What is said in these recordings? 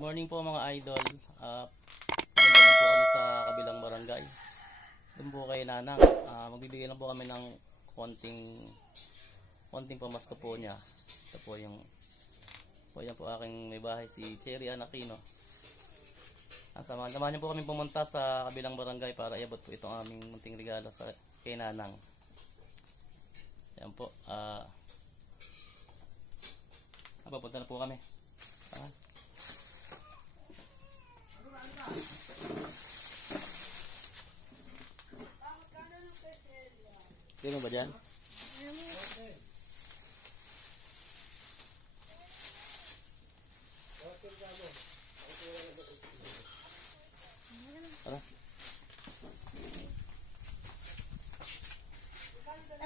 Good morning po mga idol. Punta lang po kami sa kabilang barangay. Doon po kay Nanang. Magbibigay lang po kami ng konting pamasko po niya. Ito po yung yan po aking may bahay, si Cherry Anakino. Samahan niyo po kami pumunta sa kabilang barangay para iabot po itong aming munting regalo sa kay Nanang. Yan po. Papunta na po kami. Sino ba dyan? Tara.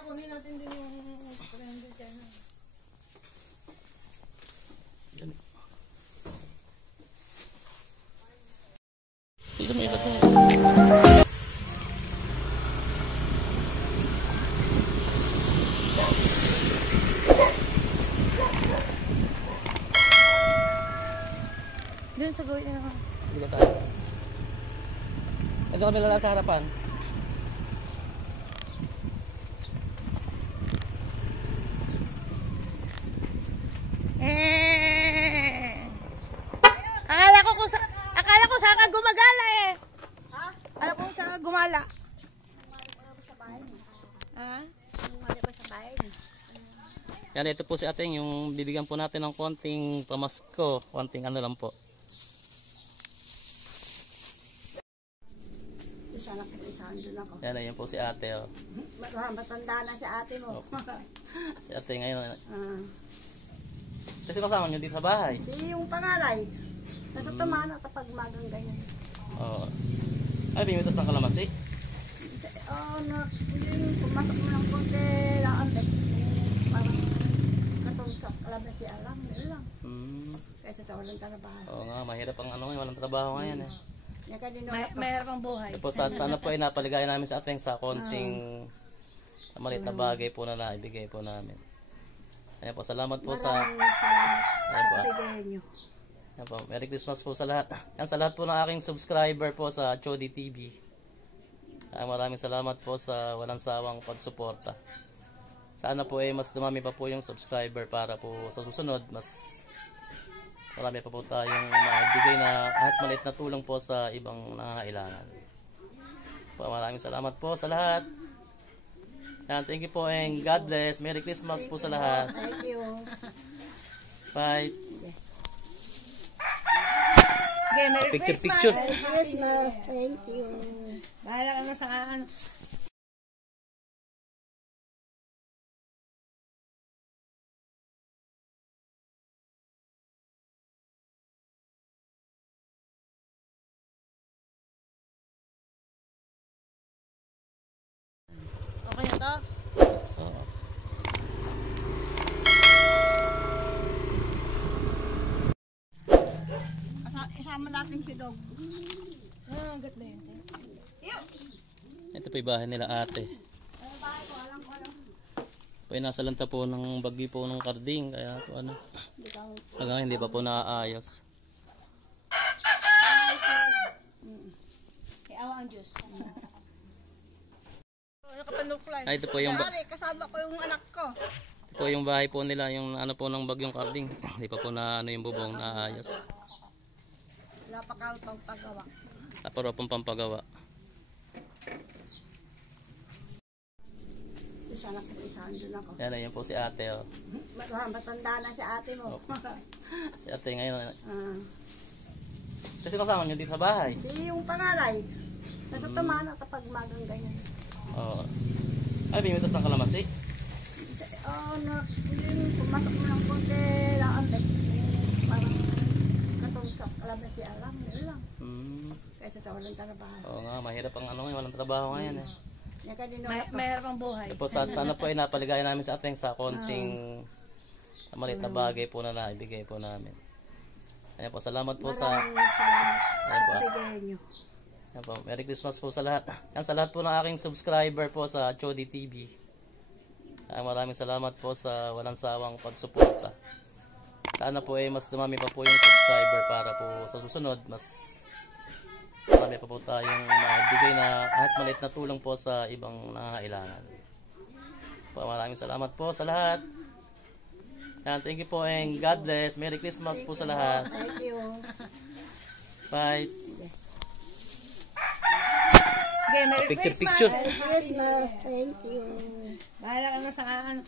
Kunin natin din yung 300 dyan. Dito may iba itong doon sa gawin na naman. dito tayo. Ito kami lala sa harapan. Akala ko saan ka gumagala eh. Ha? Akala ko saan ka gumala. Ha? Gumala pa sa bahay. Yan, ito po si ating yung bibigyan po natin ng konting pamasko, konting ano lang po. Yan, ayun po si ate. Oh. Matanda na si ate mo. Si ate ngayon. Kasi kasama nyo dito sa bahay. Si yung pangalay. Nasa tumana kapag magang ganyan. Oo. Ay, bimitas ng kalamansi? Oo, yung pumasok mo ng konti laan. Parang katong sa kalamansi alam. Yun lang. Kaysa sa walang trabaho. Oo nga, mahirap ang ano ngayon, walang trabaho ngayon eh. Mahirap ang buhay. Po, sana po ay napaligaya namin sa ating sa konting sa maliit na bagay po na naibigay po namin. Ayan po, salamat po sa bigay nyo. Ayan po, Merry Christmas po sa lahat. Yan, sa lahat po ng aking subscriber po sa Chody TV. Maraming salamat po sa walang sawang pagsuporta. Sana po ay mas dumami pa po yung subscriber para po sa susunod mas marami pa po tayong maibigay na kahit maliit na tulong po sa ibang nangangailangan. Maraming salamat po sa lahat. Yan, thank you po and God bless. Merry Christmas po sa lahat. Thank you. Bye. Okay, Merry Picture, Christmas. picture. Merry Christmas. Thank you. Bahala ka na sa ano. Okay na to? Oo. Isama natin si Dog. Gat na yun. Ito po yung bahay nila ate. Po yung nasa lanta po ng bagyo po ng karding. Kaya po ano. Hanggang hindi pa po naaayos. Kaya awa ang Diyos. Ito po yung kasama ko yung anak ko. ito po yung bahay po nila. Yung ano po ng bagyong karding. Hindi pa po na ano yung bubong naaayos. Wala pa ka pang pagawa. Tapos pong pampagawa. Isa lang isahan doon ako. Yan, ayun po si ate. Oh. Matanda na si ate mo. Si ate ngayon. Kasi kasama nyo dito sa bahay. Si yung pangalay. Nasa tumana kapag magang ganyan. Oo. Ay, bimitas ng kalamansi? Oo, yung pumasok mo ng konti laan. Parang katong sa kalamansi alam. Yun lang. Kaysa sa walang trabaho. Oo nga, mahirap ang ano ngayon, walang trabaho ngayon eh. Mahirap ang buhay. Po, sana po ay napaligaya namin sa ating sa konting sa maliit na bagay po na naibigay po namin. Ayan po, salamat po sa bigay nyo. Ayan po, Merry Christmas po sa lahat. Yan, sa lahat po ng aking subscriber po sa Chody TV. Maraming salamat po sa walang sawang pagsuporta. sana po mas dumami pa po yung subscriber para po sa susunod mas marami pa po tayong maibigay na kahit maliit na tulong po sa ibang nangangailangan. Maraming salamat po sa lahat. Yan, thank you po and God bless. Merry Christmas po sa lahat. Thank you. Bye. Okay, Merry Picture. Merry Christmas. Thank you. Bahala ka na sa ano.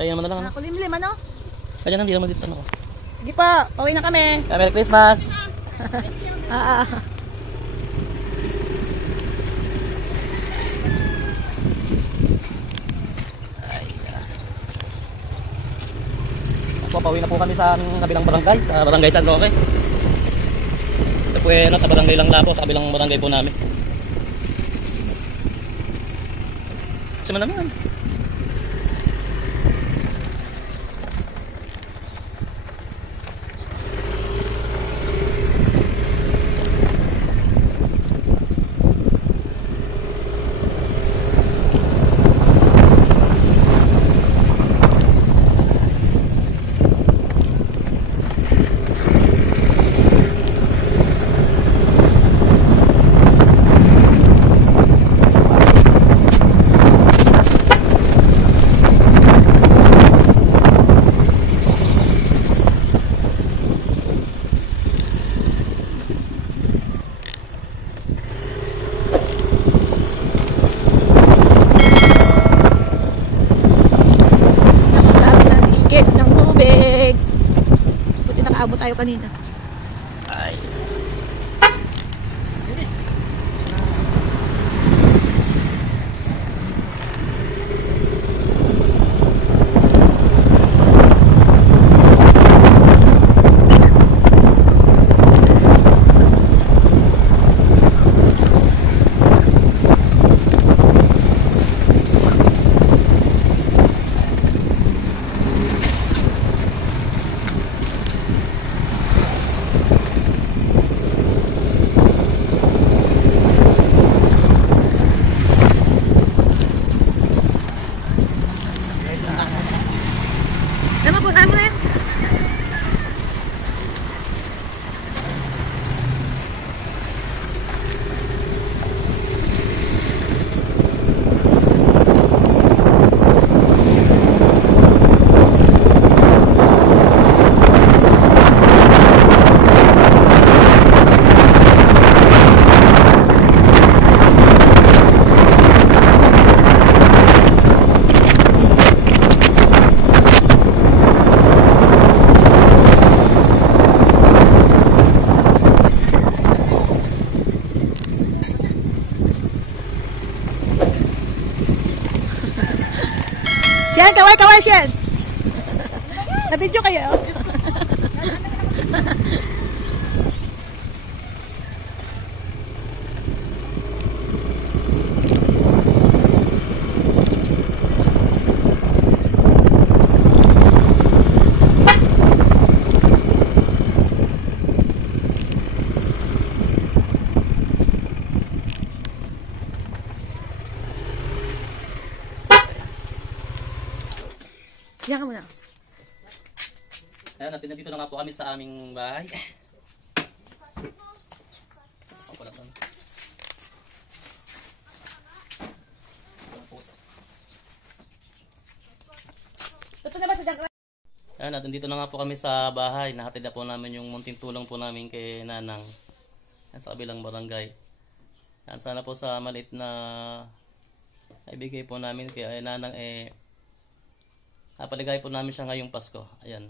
Ayun naman na lang. Ano? Kulimlim, ano? Kaya hindi naman dito sa ano. Sige po, pauwi na kami. Merry Christmas! Pauwi na po kami sa aming kabilang barangay, sa barangay San Roque. Ito po sa barangay lang Lapo, sa kabilang barangay po namin. Sama naman. Abot tayo kanina. Ay. Shen, kaway, Shen! Na-video kayo? Diyan ka muna. Ayan, nandito na nga po kami sa aming bahay. Ito na ba sa dangkla? Ayan, nandito na nga po kami sa bahay. Nahatid na po namin yung munting tulong po namin kay Nanang. Ayan, sa kabilang barangay. Ayan, sana po sa maliit na ibigay po namin kay Nanang napaligay po namin siya ngayong Pasko. Ayan.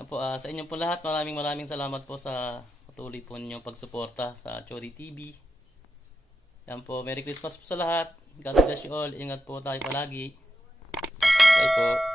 Ayan po, sa inyong po lahat, maraming salamat po sa patuloy po ninyong pagsuporta sa Chody TV. Ayan po, Merry Christmas po sa lahat. God bless you all. Ingat po tayo palagi. Bye po.